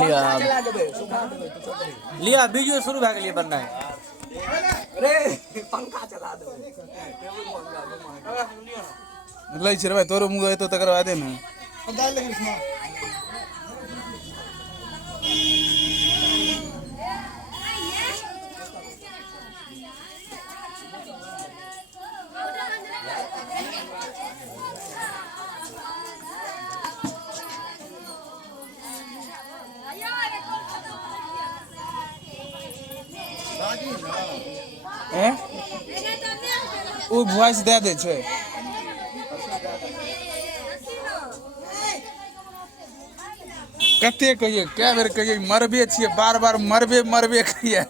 लिया लिया वीडियो शुरू भए गेलिए बनना है रे पंखा चला दो लै छै रे भाई तोरो मुंह एतो तकर बादे न दाल लेकिन इसमें ओ वॉइस दे दे छै कते कहिए कै बेर कहिए मरबे छिए बार बार मरबे मरबे कहिए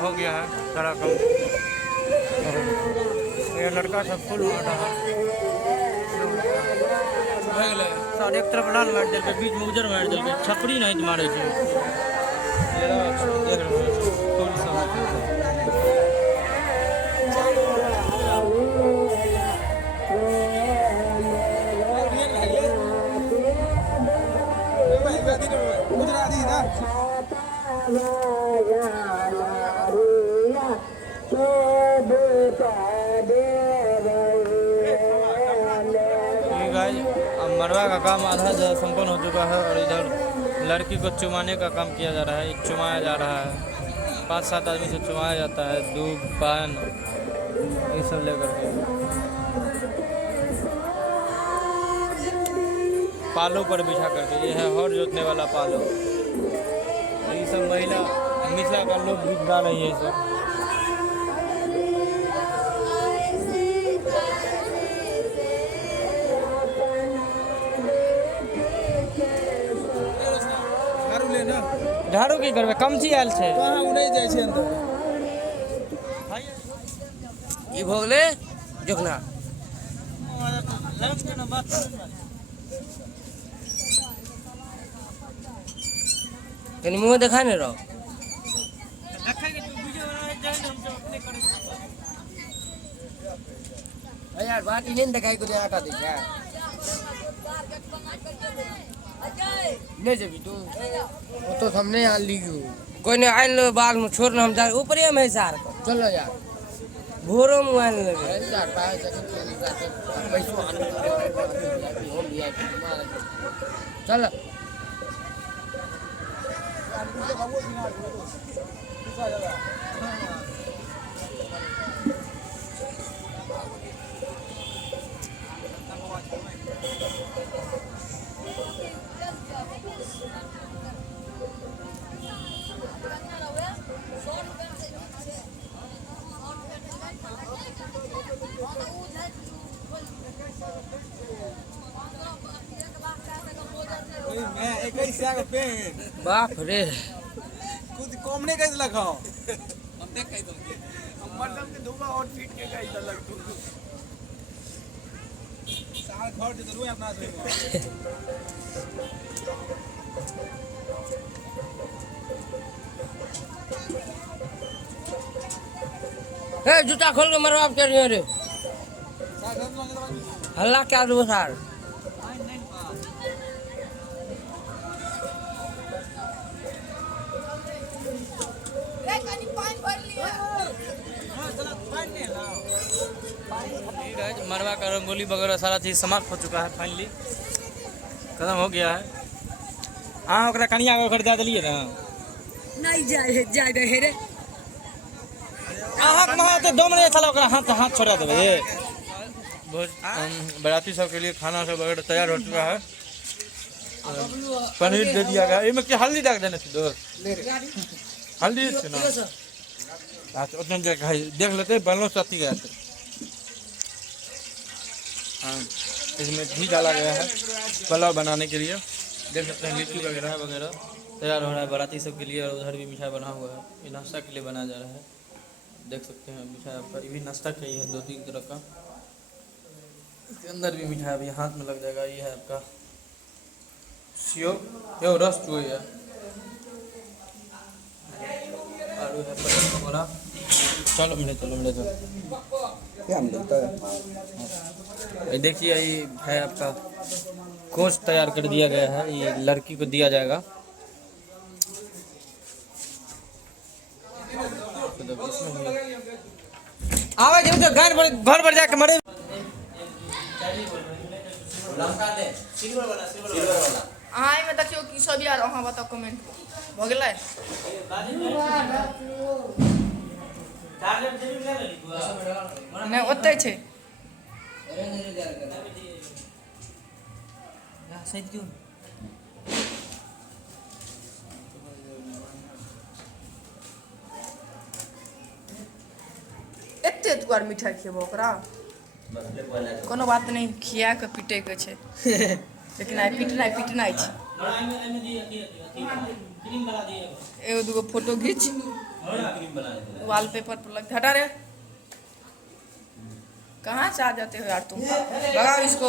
हो गया है सारा काम ये लड़का सब फुल मारा है सारे एक तरफ लाल मार देल के बीच में उजर मार देल के छपरी नहीं मारे छै देख रहे हो फुल सब गुजराती ना मरवा का काम आधा जो संपन्न हो चुका है और इधर लड़की को चुमाने का काम किया जा रहा है चुमाया जा रहा है 5-7 आदमी से चुमाया जाता है दूध पान ये सब लेकर के पालों पर बिछा करके ये है हर जोतने वाला पालो ये सब महिला मिथिला का लोग गीत गा रही है सब झाड़ू की करबे कमची आयल छै कहां उड़ै जाय छै अंदर ई भ गेलै जोखना कनी मुंह देखा ने रहो यार बात ही नहीं दिखाई को आटा दे क्या ले जबी तू वो तो हमने यहाँ ली कोई ने आइल बाल में छोड़ना हम जा ऊपर ही में सार चलो यार भोरो में आइल लगे यार पाए चल मैं 21 का पेन बाप रे कुछ कम नहीं कैसे लगाओ हम देख कैसे दोगे हम मर्दम के धोबा और फीट के कैसे लग तू साल घर जे जरूर अपना से ए जूता खोल के मारो आप कर रहे हो रे हल्ला क्या दो सार मरवा का रंगोली वगैरह सारा चीज समाप्त हो चुका है फाइनली खत्म हो गया है हाँ ओकरा कनिया के खरीदा दिलिए ना नहीं जाए रे रे आहा महा तो दम नहीं चला ओकरा हाथ छोड़ा देबे बाराती सब के लिए खाना सब वगैरह तैयार हो चुका है पनीर दे दिया गया इसमें क्या हल्दी डाल देने से दोस्त हल्दी से ना अच्छा उतना देख लेते बनलो साथी गया थे हाँ इसमें घी डाला गया है पुलाव बनाने के लिए देख सकते हैं लिट्टी वगैरह तैयार हो रहा है बाराती सब के लिए और उधर भी मिठाई बना हुआ है ये नाश्ता के लिए बनाया जा रहा है देख सकते हैं मिठाई आपका, ये भी नाश्ता का ही है 2-3 तरह का। इसके अंदर भी मिठाई अभी हाथ में लग जाएगा। ये है आपका सेव, ये रस चूई है, आलू है, पनीर पकौड़ा। चलो मिले क्या मिलता है? ये देखिए, ये है आपका कोच तैयार कर दिया गया है, ये लड़की को दिया जाएगा। आवाज जब तो घर पर जाके मरे। अहाँ में देखियो की सब यार, अहाँ बताओ कमेंट भ गेलै। नहीं ओते छै। एते दुआर मिठाई खेबो ओकरा, कोनो बात नहीं, खिया के पीटे के छै। लेकिन आई पिटनाइ छै। एगो दूगो फोटो घीच वॉलपेपर पर लग। हटा रे, कहाँ से आ जाते हो यार तुम, भगाओ इसको।